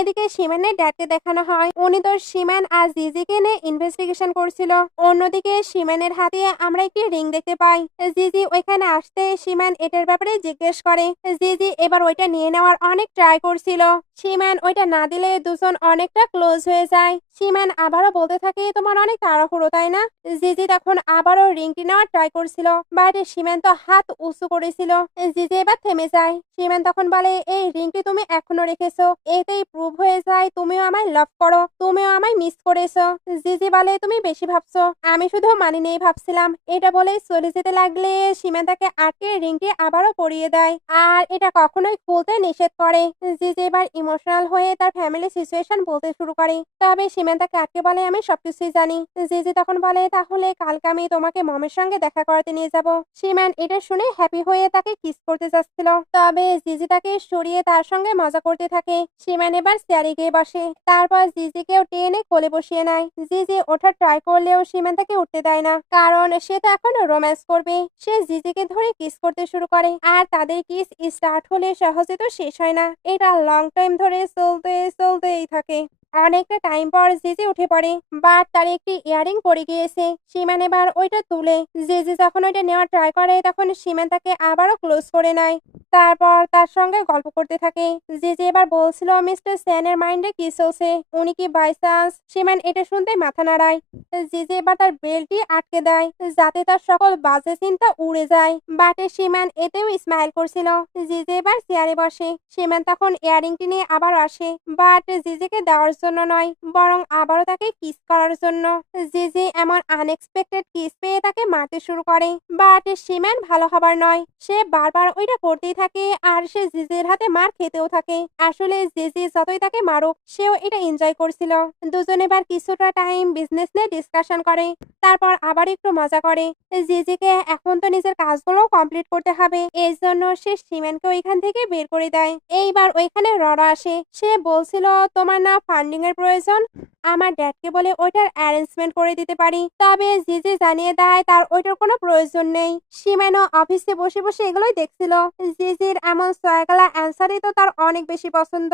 এদিকে সীমানের ড্যাডকে দেখানো হয় উনি তো সীমান আর জিজিকে নিয়ে ইনভেস্টিগেশন করছিল। অন্যদিকে সীমানের হাতে আমরা একটি রিং দেখতে পাই। জিজি ওইখানে আসতে সীমান এটার ব্যাপারে জিজ্ঞেস করে। জিজি এবার ওইটা নিয়ে নেওয়ার অনেক ট্রাই করছিল। সীমান ওইটা না দিলে দুজন অনেকটা ক্লোজ হয়ে যায়। সীমান আবারও বলতে থাকে তোমার অনেক তাড়াহুড়ো তাই না। জিজি তখন আবারও রিংটি নেওয়ার ট্রাই করছিল, বাট সীমান তো হাত উঁচু করেছিল। জিজি এবার থেমে যায়। সীমান তখন বলে এই রিংটি তুমি এখনো রেখেছো, এতেই প্রুভ হয়ে যায় তুমিও আমায় লাভ করো, তুমিও আমায় মিস করেছো। জিজি বলে তুমি বেশি ভাবছো, আমি শুধু মানি নেই ভাবছিলাম। এটা বলেই চলে যেতে লাগলে সীমান তাকে আটকে রিংটি আবারও পরিয়ে দেয় আর এটা কখনোই খুলতে নিষেধ করে। জিজি এবার ইমোশনাল হয়ে তার ফ্যামিলি সিচুয়েশন বলতে শুরু করে। তবে সীমান তাকে আটকে বলে আমি সবকিছুই জানি। জিজি তখন বলে তাহলে কালকে আমি তোমাকে মমের সঙ্গে দেখা করাতে নিয়ে যাব। সীমান এটা শুনে হ্যাপি হয়ে তাকে কিস করতে যাচ্ছিল, তবে জিজি তাকে সরিয়ে তার সঙ্গে মজা করতে থাকে। সীমান এবার চেয়ারে গিয়ে বসে, তারপর জিজিকেও টেনে কোলে বসিয়ে নেয়। জিজি ওঠার ট্রাই করলেও সীমান তাকে উঠতে দেয় না, কারণ সে তো এখন রোম্যান্স করবে। সে জিজিকে ধরে কিস করতে শুরু করে আর তাদের কিস স্টার্ট হলে সহজে তো শেষ হয় না, এটা লং টাইম ধরে চলতেই থাকে। অনেকটা টাইম পর জিজি উঠে পড়ে, বাট তার একটি ইয়ারিং পড়ে গিয়েছে। সীমান এবার ওইটা তুলে জিজি যখন ওইটা নেওয়ার ট্রাই করে তখন সীমান তাকে আবারও ক্লোজ করে নেয়। তারপর তার সঙ্গে গল্প করতে থাকে। জিজি এবার বলছিল মিস্টার সেনের মাইন্ডে কি চলছে, উনি কি বাই চান্স। সীমান এটা শুনতে মাথা নাড়ায়। জিজি এবার তার বেল্টটি আটকে দেয় যাতে তার সকল বাজে চিন্তা উড়ে যায়, বাট সীমান এতেও স্মাইল করছিল। জিজি এবার চেয়ারে বসে। সীমান তখন ইয়ারিংটি নিয়ে আবার আসে, বাট জিজিকে দেওয়ার জন্য নয়, বরং আবারও তাকে কিস করার জন্য। জিজি এমন আনএক্সপেক্টেড কিস পেয়ে তাকে মারতে শুরু করে, বাট সীমান ভালো হবার নয়, সে বারবার ওইটা করতেই থাকে আর সে জিজির হাতে মার খেতেও থাকে। আসলে জিজি যতই তাকে মারুক সেও এটা এনজয় করছিল। দুজনে এবার কিছুটা টাইম বিজনেস নিয়ে ডিসকাশন করে, তারপর আবার একটু মজা করে। জিজিকে এখন তো নিজের কাজগুলো কমপ্লিট করতে হবে, এর জন্য সে সীমানকে ওইখান থেকে বের করে দেয়। এইবার ওইখানে ররা আসে। সে বলছিল তোমার না ফান্ডিং এর প্রয়োজন, আমার ড্যাডকে বলে ওইটার অ্যারেঞ্জমেন্ট করে দিতে পারি। তবে জিজি জানিয়ে দেয় তার ওইটার কোনো প্রয়োজন নেই। সীমানও অফিসে বসে বসে এগুলোই দেখছিল। জিজির এমন সয়গলা অ্যান্সারই তো তার অনেক বেশি পছন্দ।